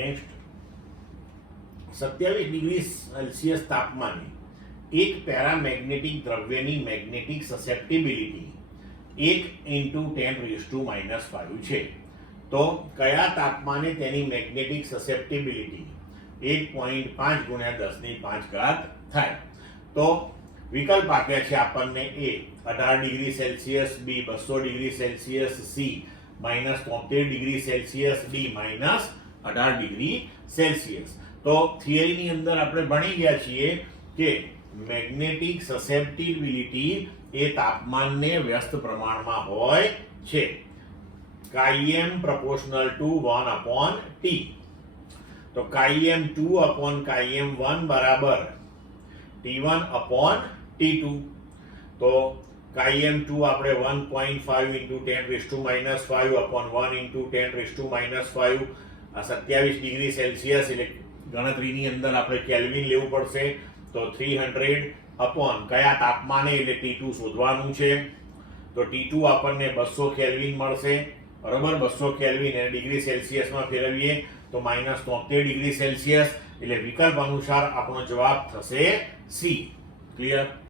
Next 27 degree Celsius તાપમાને એક paramagnetic દ્રવ્યની magnetic susceptibility 1 × 10⁻⁵ છે. તો કયા તાપમાને તેની મેગ્નેટિક સસેપ્ટિબિલિટી 1.5 × 10⁵ થાય? તો વિકલ્પ આપ્યા છે આપણને: એ 18 ડિગ્રી સેલ્સિયસ, બી 200 degree Celsius, C -73 degree Celsius, D -18 degree Celsius. તો થિયરીની અંદર આપણે ભણી ગયા છીએ કે મેગ્નેટિક સસેપ્ટિબિલિટી એ તાપમાનને વ્યસ્ત પ્રમાણમાં હોય છે. Chi_m proportional to 1/T. તો Chi_m2 upon Chi_m1 બરાબર T1/T2. તો Chi_m2 આપણે 1.5 × 10⁻⁵ upon 1 × 10⁻⁵. આ 27 ડિગ્રી સેલ્સિયસ એટલે ગણતરીની અંદર આપણે કેલ્વિન લેવું પડશે. તો 300 upon કયા તાપમાને એટલે T2 શોધવાનું છે. તો T2 આપણને 200 કેલ્વિન મળશે, બરોબર. 200 કેલ્વિન એને ડિગ્રી સેલ્સિયસમાં ફેરવીએ તો -73 ડિગ્રી સેલ્સિયસ. એટલે વિકલ્પ અનુસાર આપણો જવાબ થશે સી. ક્લિયર?